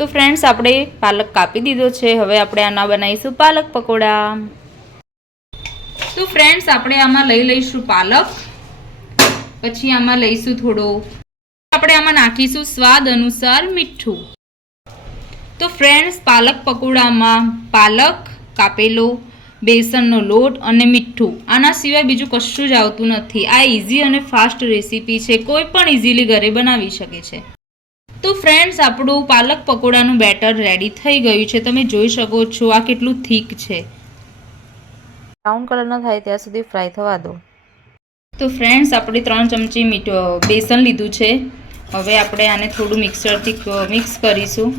તો ફ્રેન્ડ્સ આપણે પાલક કાપી દીધો છે. હવે આપણે આના બનાવીશું પાલક પકોડા. તો ફ્રેન્ડ્સ આપણે આમાં લઈશું પાલક, પછી આમાં લઈશું આપણે આમાં નાખીશું સ્વાદ અનુસાર મીઠું. તો ફ્રેન્ડ્સ પાલક પકોડામાં પાલક કાપેલો, બેસનનો લોટ અને મીઠું, આના સિવાય બીજું કશું જ આવતું નથી. આ ઇઝી અને ફાસ્ટ રેસીપી છે, કોઈ પણ ઇઝીલી ઘરે બનાવી શકે છે. તો ફ્રેન્ડ્સ આપણું પાલક પકોડાનું બેટર રેડી થઈ ગયું છે. તમે જોઈ શકો છો આ કેટલું થીક છે. બ્રાઉન કલરના થાય ત્યાં સુધી ફ્રાય થવા દો. તો ફ્રેન્ડ્સ આપણે 3 ચમચી બેસન લીધું છે. હવે આપણે આને થોડું મિક્સરથી મિક્સ કરીશું.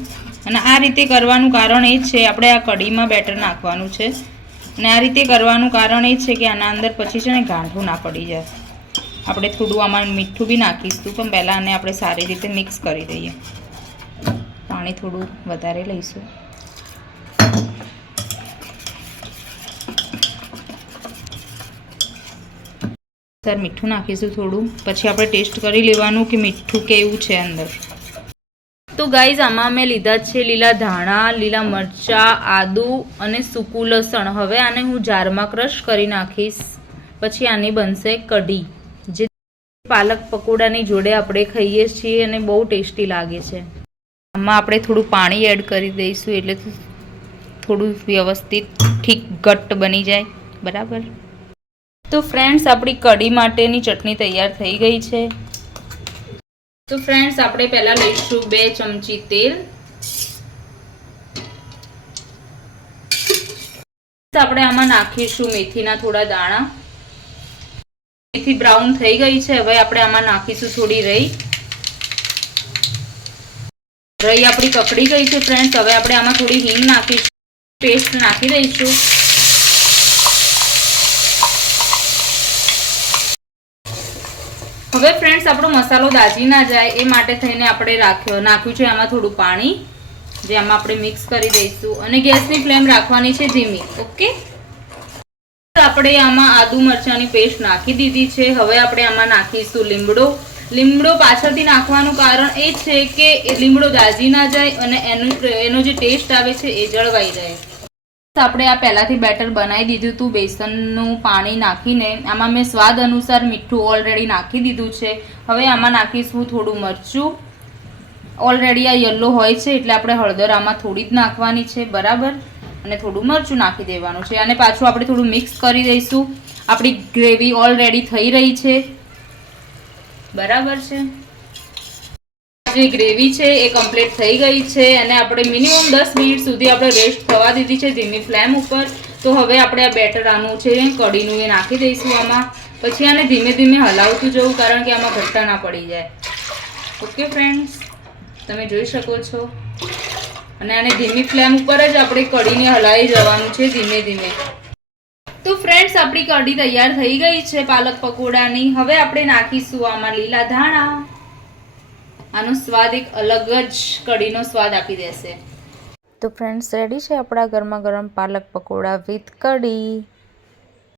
અને આ રીતે કરવાનું કારણ એ છે, આપણે આ કઢીમાં બેટર નાખવાનું છે અને આ રીતે કરવાનું કારણ એ છે કે આના અંદર પછી છે ને ગાંઠું ના પડી જાય. આપણે થોડું આમાં મીઠું બી નાખીશું, પણ પહેલાં આને આપણે સારી રીતે મિક્સ કરી દઈએ. પાણી થોડું વધારે લઈશું. સર મીઠું નાખીશું થોડું, પછી આપણે ટેસ્ટ કરી લેવાનું કે મીઠું કેવું છે અંદર. તો ગાઈઝ આમાં મેં લીધા છે લીલા ધાણા, લીલા મરચાં, આદુ અને સૂકું લસણ. હવે આને હું જારમાં ક્રશ કરી નાખીશ. પછી આની બનશે કઢી, જે પાલક પકોડાની જોડે આપણે ખાઈએ છીએ અને બહુ ટેસ્ટી લાગે છે. આમાં આપણે થોડું પાણી એડ કરી દઈશું એટલે થોડું વ્યવસ્થિત ઠીક ઘટ્ટ બની જાય. બરાબર. તો ફ્રેન્ડ્સ આપણી કઢી માટેની ચટણી તૈયાર થઈ ગઈ છે. તો ફ્રેન્ડ્સ આપણે પહેલા લઈશું 2 ચમચી તેલ. આપણે આમાં નાખીશું મેથીના થોડા દાણા. મેથી બ્રાઉન થઈ ગઈ છે. હવે આપણે આમાં નાખીશું થોડી રઈ. રઈ આપણી કકડી ગઈ છે ફ્રેન્ડ્સ. હવે આપણે આમાં થોડી હિંગ નાખીશું, પેસ્ટ નાખી દઈશું. હવે ફ્રેન્ડ્સ આપણો મસાલો દાજી ના જાય એ માટે થઈને આપણે નાખ્યું છે આમાં થોડું પાણી, જે આમાં આપણે મિક્સ કરી દઈશું અને ગેસની ફ્લેમ રાખવાની છે ધીમી. ઓકે. આપણે આમાં આદુ મરચાંની પેસ્ટ નાખી દીધી છે. હવે આપણે આમાં નાખીશું લીમડો. લીમડો પાછળથી નાખવાનું કારણ એ છે કે લીમડો દાજી ના જાય અને એનો જે ટેસ્ટ આવે છે એ જળવાઈ રહે. આપણે આ પહેલાથી બેટર બનાવી દીધું હતું બેસનનું પાણી નાખીને. આમાં મેં સ્વાદ અનુસાર મીઠું ઓલરેડી નાખી દીધું છે. હવે આમાં નાખીશું થોડું મરચું. ઓલરેડી આ યલો હોય છે એટલે આપણે હળદર આમાં થોડી જ નાખવાની છે. બરાબર. અને થોડું મરચું નાખી દેવાનું છે અને પાછું આપણે થોડું મિક્સ કરી દઈશું. આપણી ગ્રેવી ઓલરેડી થઈ રહી છે. બરાબર છે. જે ગ્રેવી છે એ કમ્પ્લીટ થઈ ગઈ છે અને આપણે મિનિમમ 10 મિનિટ સુધી આપણે રેસ્ટ થવા દીધી છે ધીમી ફ્લેમ ઉપર. તો હવે આપણે આ બેટર આનું છે કઢીનું એ નાખી દઈશું આમાં. પછી આને ધીમે ધીમે હલાવતું જવું, કારણ કે આમાં ઘટ્ટા ના પડી જાય. ઓકે ફ્રેન્ડ્સ, તમે જોઈ શકો છો. અને આને ધીમી ફ્લેમ ઉપર જ આપણે કઢીને હલાવી જવાનું છે ધીમે ધીમે. તો ફ્રેન્ડ્સ આપણી કઢી તૈયાર થઈ ગઈ છે પાલક પકોડાની. હવે આપણે નાખીશું આમાં લીલા ધાણા. આનો સ્વાદ એક અલગ જ કઢીનો સ્વાદ આપી દેશે. તો ફ્રેન્ડ્સ રેડી છે આપણા ગરમા ગરમ પાલક પકોડા વિથ કઢી.